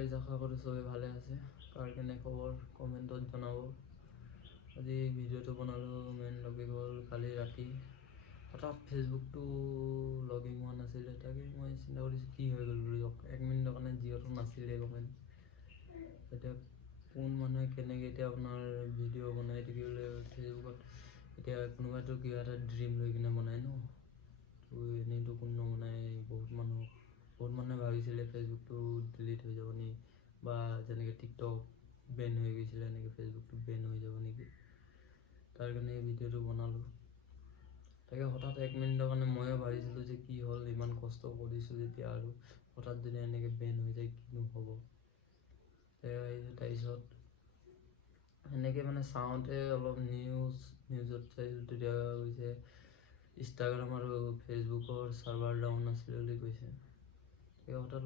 Guys আশা কৰোঁ চবেই ভালে আছে। কাৰ কেনে খবৰ কমেণ্টত জনাব। আজি ভিডিঅ'টো বনালোঁ মেইন টপিক হ'ল কালি ৰাতি হঠাৎ ফেচবুকটো লগিং হোৱা নাছিলে, তাকে মই চিন্তা কৰিছোঁ কি হৈ গ'ল বুলি। 1 মিনিটৰ কাৰণে জিঅ'টো নাছিলে কমেণ্ট। এতিয়া কোন মানুহে কেনেকৈ এতিয়া আপোনাৰ ভিডিঅ' বনাই থাকিবলৈ ফেচবুকত, এতিয়া কোনোবাইতো কিবা এটা ড্ৰিম লৈ কিনে বনায় ন, তো এনেইতো কোনো নবনায়। বহুত মানুহে ভাবিছিলে ফেচবুকটো ডিলিট হৈ যাব নি, বা যেনেকৈ টিকটক বেন হৈ গৈছিলে এনেকৈ ফেচবুকটো বেন হৈ যাব নেকি, তাৰ কাৰণে এই ভিডিঅ'টো বনালোঁ। তাকে হঠাৎ 1 মিনিটৰ কাৰণে ময়ো ভাবিছিলোঁ যে কি হ'ল, ইমান কষ্ট কৰিছোঁ যেতিয়া আৰু হঠাৎ যদি এনেকৈ বেন হৈ যায় কিনো হ'ব। তাৰপিছত এনেকৈ মানে চাওঁতে অলপ নিউজত চাইছোঁ, তেতিয়া কৈছে ইনষ্টাগ্ৰাম আৰু ফেচবুকৰ ছাৰ্ভাৰ ডাউন আছিলে বুলি কৈছে। হঠাৎ